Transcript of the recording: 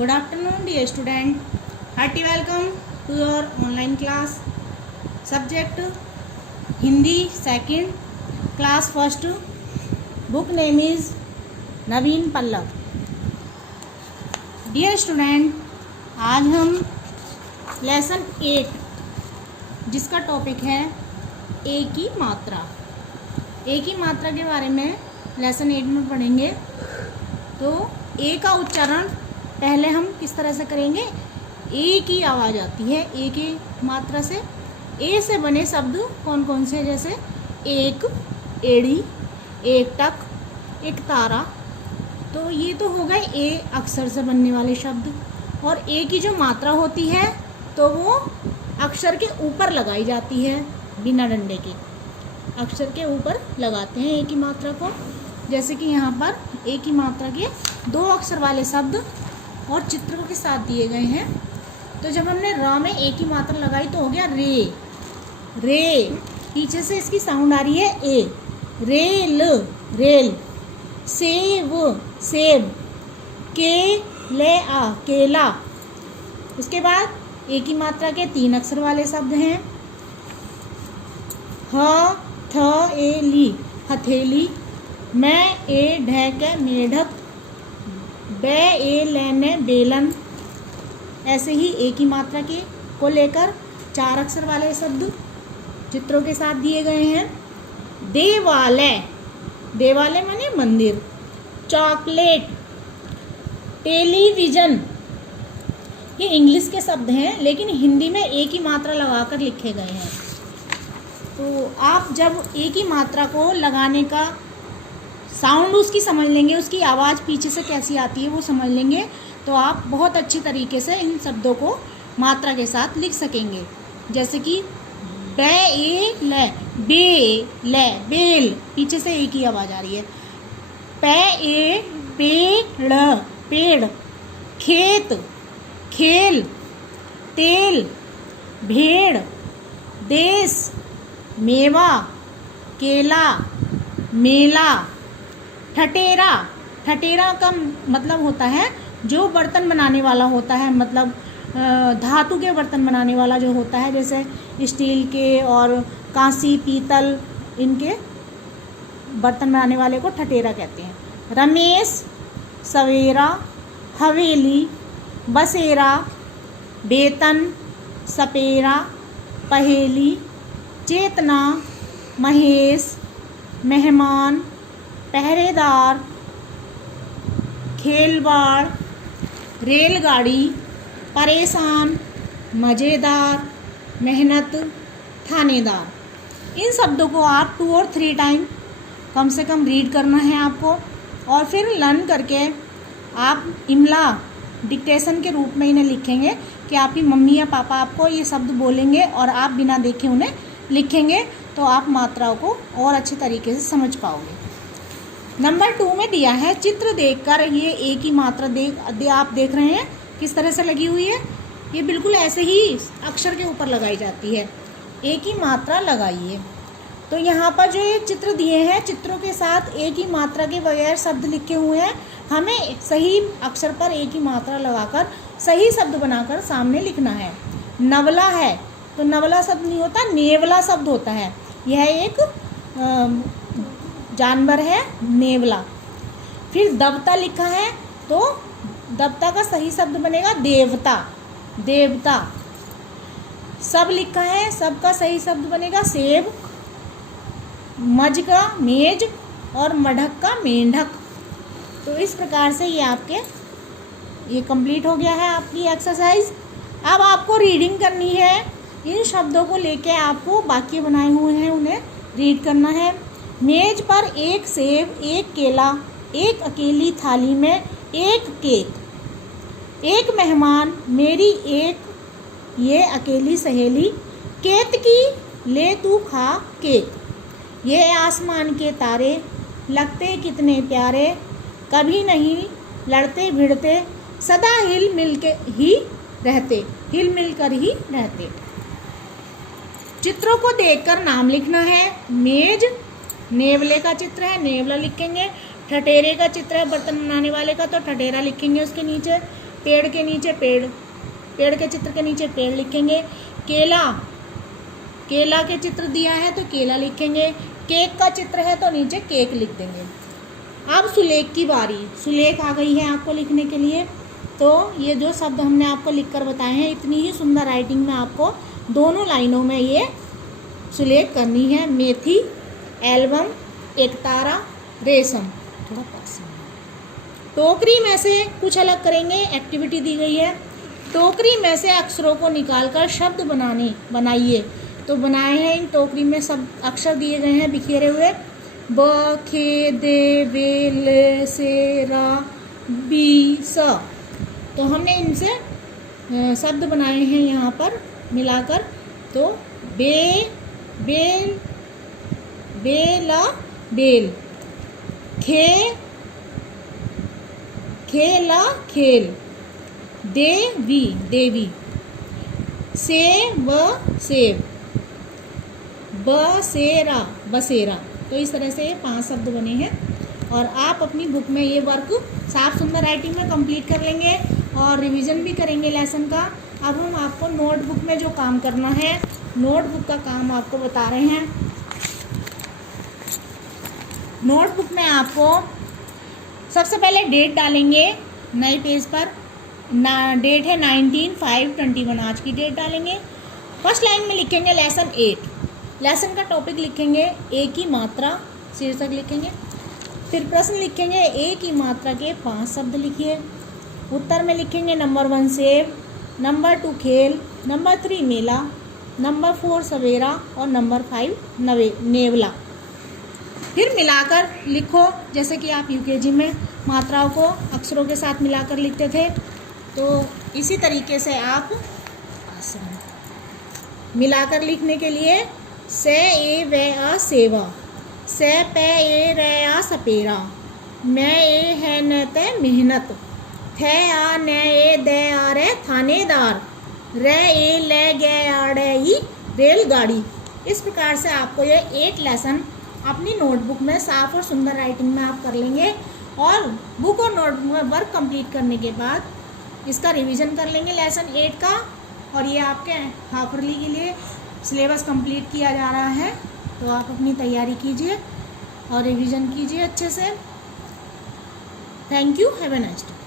Good afternoon, dear student. Hearty welcome to your online class. Subject Hindi second, class first. Book name is Naveen Pallav. Dear student, आज हम lesson 8 जिसका topic है ए की मात्रा। ए की मात्रा के बारे में लेसन 8 में पढ़ेंगे। तो ए का उच्चारण पहले हम किस तरह से करेंगे। ए की आवाज़ आती है ए की मात्रा से। ए से बने शब्द कौन कौन से, जैसे एक, एड़ी, एक टक, एक तारा। तो ये तो हो गए ए अक्षर से बनने वाले शब्द। और ए की जो मात्रा होती है तो वो अक्षर के ऊपर लगाई जाती है, बिना डंडे के अक्षर के ऊपर लगाते हैं ए की मात्रा को। जैसे कि यहाँ पर ए की मात्रा के 2 अक्षर वाले शब्द और चित्रों के साथ दिए गए हैं। तो जब हमने र में ए की मात्रा लगाई तो हो गया रे। रे पीछे से इसकी साउंड आ रही है ए। Rail, rail. सेब, सेब। केला, केला। उसके बाद ए की मात्रा के 3 अक्षर वाले शब्द हैं। ह थ ए ली, हथेली। मैं ए ढक मेढक। बे ए लेने बेलन। ऐसे ही ए की मात्रा के को लेकर 4 अक्षर वाले शब्द चित्रों के साथ दिए गए हैं। देवालय, देवालय माने मंदिर। Chocolate, television. ये इंग्लिश के शब्द हैं लेकिन हिंदी में ए की मात्रा लगाकर लिखे गए हैं। तो आप जब ए की मात्रा को लगाने का साउंड उसकी समझ लेंगे, उसकी आवाज़ पीछे से कैसी आती है वो समझ लेंगे, तो आप बहुत अच्छी तरीके से इन शब्दों को मात्रा के साथ लिख सकेंगे। जैसे कि बे ए ले, बे ले, बेल। पीछे से ए की आवाज़ आ रही है। पे ए पेड़, पेड़। खेत, खेल। तेल, भेड़। देश, मेवा। केला, मेला। ठटेरा, ठटेरा का मतलब होता है जो बर्तन बनाने वाला होता है, मतलब धातु के बर्तन बनाने वाला जो होता है, जैसे स्टील के और कांसी, पीतल, इनके बर्तन बनाने वाले को ठटेरा कहते हैं। रमेश, सवेरा। हवेली, बसेरा। वेतन, सपेरा। पहेली। चेतना, महेश। मेहमान, पहरेदार। खेलवाड़, रेलगाड़ी। परेशान, मज़ेदार। मेहनत, थानेदार। इन शब्दों को आप 2 और 3 टाइम कम से कम रीड करना है आपको, और फिर लर्न करके आप इमला डिक्टेशन के रूप में इन्हें लिखेंगे कि आपकी मम्मी या पापा आपको ये शब्द बोलेंगे और आप बिना देखे उन्हें लिखेंगे, तो आप मात्राओं को और अच्छे तरीके से समझ पाओगे। नंबर 2 में दिया है चित्र देखकर ये ए की मात्रा आप देख रहे हैं किस तरह से लगी हुई है। ये बिल्कुल ऐसे ही अक्षर के ऊपर लगाई जाती है। ए की मात्रा लगाइए। तो यहाँ पर जो ये चित्र दिए हैं, चित्रों के साथ ए की मात्रा के बगैर शब्द लिखे हुए हैं। हमें सही अक्षर पर ए की मात्रा लगाकर सही शब्द बनाकर सामने लिखना है। नवला है तो नवला शब्द नहीं होता, नेवला शब्द होता है। यह एक जानवर है, नेवला। फिर दबता लिखा है तो दबता का सही शब्द बनेगा देवता, देवता। सब लिखा है, सब का सही शब्द बनेगा सेब। मज का मेज और मढ़क का मेंढक। तो इस प्रकार से ये कंप्लीट हो गया है आपकी एक्सरसाइज। अब आपको रीडिंग करनी है। इन शब्दों को लेके आपको वाक्य बनाए हुए हैं, उन्हें रीड करना है। मेज पर एक सेब, एक केला, एक अकेली थाली में एक केक। एक मेहमान, मेरी एक ये अकेली सहेली। केत की ले तू खा केक। ये आसमान के तारे लगते कितने प्यारे। कभी नहीं लड़ते भिड़ते, सदा हिल मिल के ही रहते, हिल मिल कर ही रहते। चित्रों को देखकर नाम लिखना है। मेज नेवले का चित्र है, नेवला लिखेंगे। ठटेरे का चित्र है बर्तन बनाने वाले का, तो ठटेरा लिखेंगे उसके नीचे। पेड़ के नीचे पेड़, पेड़ के चित्र के नीचे पेड़ लिखेंगे। केला, केला के चित्र दिया है तो केला लिखेंगे। केक का चित्र है तो नीचे केक लिख देंगे। अब सुलेख की बारी, सुलेख आ गई है आपको लिखने के लिए। तो ये जो शब्द हमने आपको लिखकर बताए हैं, इतनी ही सुंदर राइटिंग में आपको दोनों लाइनों में ये सुलेख करनी है। मेथी, एल्बम, एकतारा, रेशम। थोड़ा पास में। टोकरी में से कुछ अलग करेंगे, एक्टिविटी दी गई है। टोकरी में से अक्षरों को निकालकर शब्द बनाइए। तो बनाए हैं, इन टोकरी में सब अक्षर दिए गए हैं बिखेरे हुए। ब, खे, दे, वे, ले, से, रा, बी, स। तो हमने इनसे शब्द बनाए हैं यहाँ पर मिलाकर। तो बे, बेल, बेला, बेल। खे, खेला, खेल। देवी, देवी। सेब, सेब। बसेरा, बसेरा। तो इस तरह से 5 शब्द बने हैं और आप अपनी बुक में ये वर्क साफ सुंदर राइटिंग में कंप्लीट कर लेंगे और रिवीजन भी करेंगे लेसन का। अब हम आपको नोटबुक में जो काम करना है, नोटबुक का काम आपको बता रहे हैं। नोटबुक में आपको सबसे पहले डेट डालेंगे नए पेज पर। डेट है 19/5/21, आज की डेट डालेंगे। फर्स्ट लाइन में लिखेंगे लेसन 8। लेसन का टॉपिक लिखेंगे ए की मात्रा, शीर्षक लिखेंगे। फिर प्रश्न लिखेंगे ए की मात्रा के 5 शब्द लिखिए। उत्तर में लिखेंगे नंबर 1 सेब, नंबर 2 खेल, नंबर 3 मेला, नंबर 4 सवेरा और नंबर 5 नेवला। फिर मिलाकर लिखो, जैसे कि आप यूकेजी में मात्राओं को अक्षरों के साथ मिलाकर लिखते थे। तो इसी तरीके से आप मिलाकर लिखने के लिए से, ए, वे, आ, सेवा। से, पे, ए, रे, आ, सपेरा। मैं, ए, है, न, ते, मेहनत। थे, आ, न, ए, दे, आ, रे, थानेदार। रे, ए, ले, गे, आ, रे, ई, रेलगाड़ी। इस प्रकार से आपको ये 8 लेसन अपनी नोटबुक में साफ और सुंदर राइटिंग में आप कर लेंगे और बुक और नोटबुक में वर्क कंप्लीट करने के बाद इसका रिवीजन कर लेंगे लेसन 8 का। और ये आपके हाफ ईयरली के लिए सिलेबस कंप्लीट किया जा रहा है। तो आप अपनी तैयारी कीजिए और रिवीजन कीजिए अच्छे से। Thank you, have a nice day.